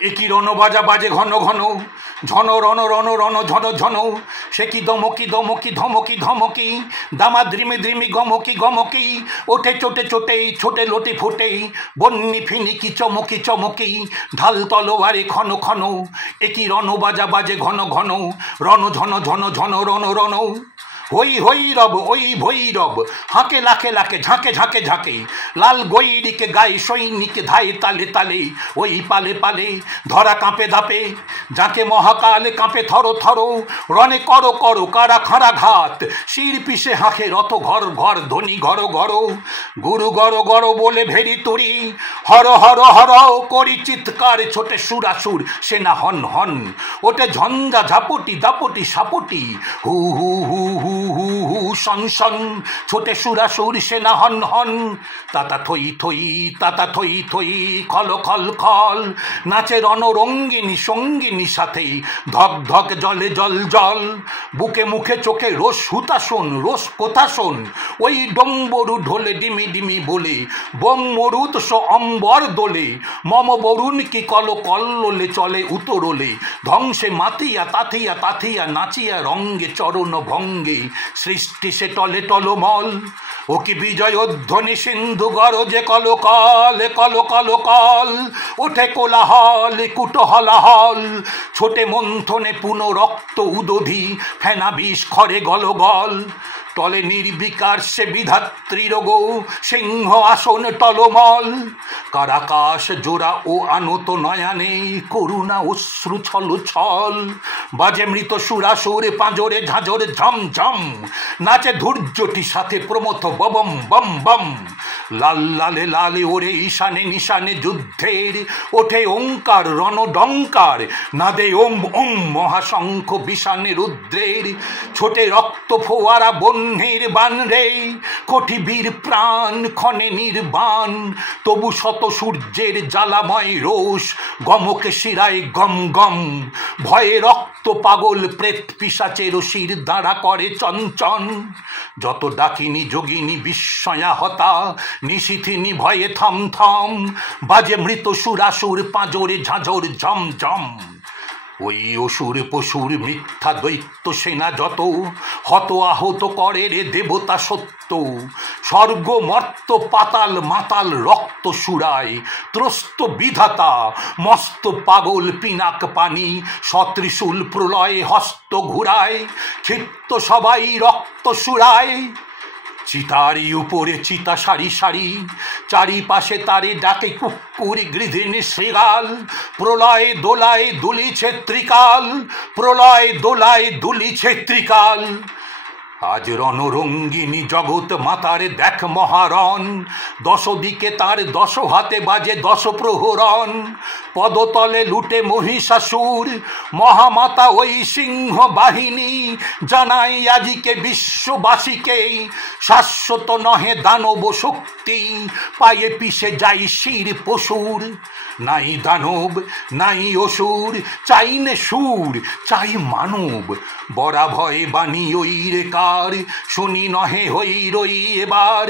একই রণবাজা বাজে ঘন ঘন, ঝন রণ রণ রণ ঝন ঝন, সে কি দমকি দমকি ধমকি ধমকি, দামা দ্রিমি দ্রিমি গমকি গমকি, ওঠে চোটে চোটে ছোটে লোটে ফোটে, বন্যি ফিনিকি চমকি চমকি, ঢাল তলোয়ারে ক্ষণ ক্ষণ, একই রণবাজা বাজে ঘন ঘন, রণ ঝন ঝন ঝন রণ রণ। হই হই রব ওই ভৈরব, হাঁকে লাখে লাখে ঝাঁকে ঝাঁকে ঝাঁকে, লাল গৈরিকে গায়ে সৈনিকে ধায়ে তালে তালে, ওই পালে পালে ধরা কাঁপে ধাপে, যাকে মহাকালে কাঁপে থর থর, রণে করো করো কারা খাঁড়া ঘাত, শির পিষে হাঁকে রথ ঘর ঘর ধ্বনি ঘর ঘর, গুরু গড় গড় বলে ভেরি তুরি, হর হর হর করি চিৎকার ছোটে সুরাসুর সেনা হন হন, ওটে ঝঞ্ঝা ঝাপটি দাপটি সাপটি, হু হু হু হু হু হু শন শন, ছোটে সুরাসুর সেনা হন হন, তাতা থই থই তাতা থই থই, খল খল খল, নাচে রণরঙ্গিনী সঙ্গিনী সাথে, ধক ধক জলে জল জল, বুকে মুখে চোখে রোষ হুতাশন রোষ কোথাশন, ওই ডম্বরু ঢোলে ডিমি ডিমি বলে, বোম মরুত সো অম্বর দোলে, মম বরুণ কি কল কল্লোলে চলে উতরোলে, ধ্বংসে মাতিয়া তাথিয়া তাথিয়া নাচিয়া রঙ্গে চরণ ভঙ্গে, সৃষ্টি সে টলে টলমল, ও কি বিজয় ধ্বনি সিন্ধু গরজে কল কল কল কল কল, ওঠে কোলাহল কুটহলাহল, ছোটে মন্থনে পুন রক্ত উদধি, ফেনা বিষ খরে গল গল, টলে নির্বিকার সে বিধাত্রীর গো, সিংহ আসন টলমল, কারাকাশ জোড়া ও আনত নয়ানে, করুণা অশ্রু ছল ছল, বাজে মৃত সুরাসুর পাঁজরে ঝাঁঝর ঝম ঝম, নাচে ধৈর্যটি সাথে প্রমথ ববম বম বম, লাল লালে লালে ওরে ঈশানে নিশানে যুদ্ধের, ওঠে ওঙ্কার রণডঙ্কার, নাদে ওম ওম মহাশঙ্খ বিষানে রুদ্রের, ছোটে রক্ত ফোয়ারা বহ্নির বান রে, কোটি বীর প্রাণ ক্ষণে নির্বাণ, তবু শত সূর্যের জ্বালাময় রোষ, গমকে শিরায় গম গম, ভয়ে রক্ত পাগল প্রেত পিশাচের শির দাঁড়া করে চঞ্চন, যত ডাকিনী যোগিনী বিস্ময়া হতা, নিশিথিনী ভয়ে থম থম, বাজে মৃত সুরাসুর পাঁজরে ঝাঁঝর ঝম ঝম, ওই অসুর পশুর মিথ্যা দৈত্য সেনা যত, হত আহত করে রে দেবতা সত্য, স্বর্গ মর্ত পাতাল মাতাল রক্ত সুরায়, ত্রস্ত বিধাতা মস্ত পাগল পিনাক পানি, সত্রিশূল প্রলয় হস্ত ঘুরায়, ক্ষিপ্ত সবাই রক্ত সুরায়, চিতারি উপরে চিতা সারি সারি, চারিপাশে তারে ডাকে কুকুর গৃধিনী শ্রীগাল, প্রলয় দোলায় দুলিছে ত্রিকাল, প্রলয় দোলায় দুলিছে ত্রিকাল, আজ রণরঙ্গিনী জগৎ মাতার দেখ মহারণ, দশ দিকে তার দশ হাতে বাজে দশ প্রহরণ, পদতলে লুটে মহিষাসুর, মহামাতা ওই সিংহ বাহিনী, জানাই আজিকে বিশ্ববাসীকে, শাশ্বত নহে দানব শক্তি, পায়ে পিষে যাই শির পশুর, নাই দানব নাই অসুর, চাই নে সুর চাই মানব, বরা ভয় বাণী ওই রে কার, শুনি নহে হই রই এবার,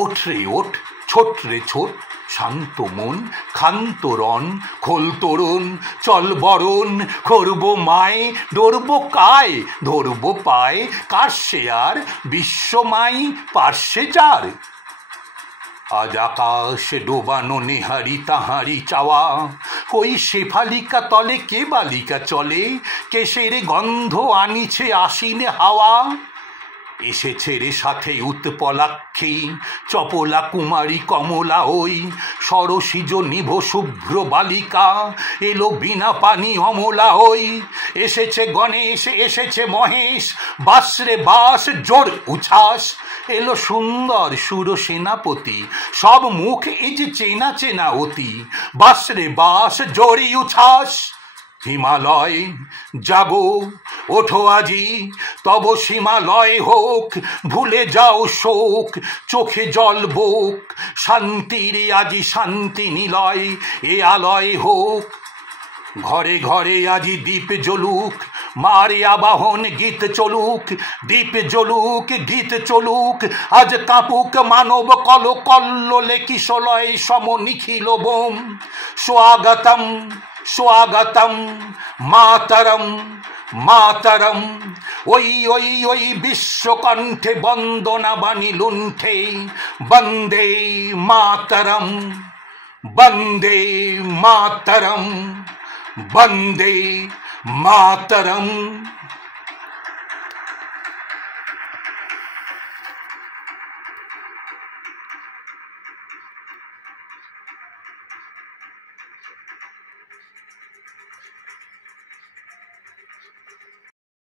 ওঠ রে ওঠ ছোট রে ছোট, শান্ত মন ক্ষান্ত রণ, খোল তরুণ চল বরণ, করব মায় ডরব কায়, ধরব পায় কার সে আর, বিশ্বমাই পার্শ্বে যার, আজ আকাশ ডোবানো নেহারি তাহারি চাওয়া, ওই শেফালিকা তলে কে বালিকা চলে, কেশের গন্ধ আনিছে আশিনে হাওয়া, এসেছে রে সাথে উৎপলাক্ষী, চপলা কুমারী কমলা ওই, সরসিজ নিভ শুভ্র বালিকা, এলো বিনা পানি অমলা ওই, এসেছে গণেশ এসেছে মহেশ, বাসরে বাস জোর উচ্ছ্বাস, এলো সুন্দর সুর সেনাপতি, সব মুখ এই যে চেনা চেনা অতি, বাসরে বাস জোরি উচ্ছ্বাস, হিমালয় জাগো ওঠো আজি, তব সীমালয় হোক, ভুলে যাও শোক, চোখে জল বোক, শান্তির আজি শান্তি নিলয়, এ আলয় হোক, ঘরে ঘরে আজি দীপ জ্বলুক, মারিয়া বাহন গীত চলুক, দীপ জ্বলুক, গীত চলুক, আজ কাঁপুক মানব কল কল্লোলে কিশলয় সম নিখিল বোম। স্বাগতম স্বাগতম মাতরম মাতরম। ওই ওই ওই বিশ্বকণ্ঠে বন্দনা বাণী লুণ্ঠে, বন্দে মাতরম বন্দে মাতরম বন্দে মাতরম।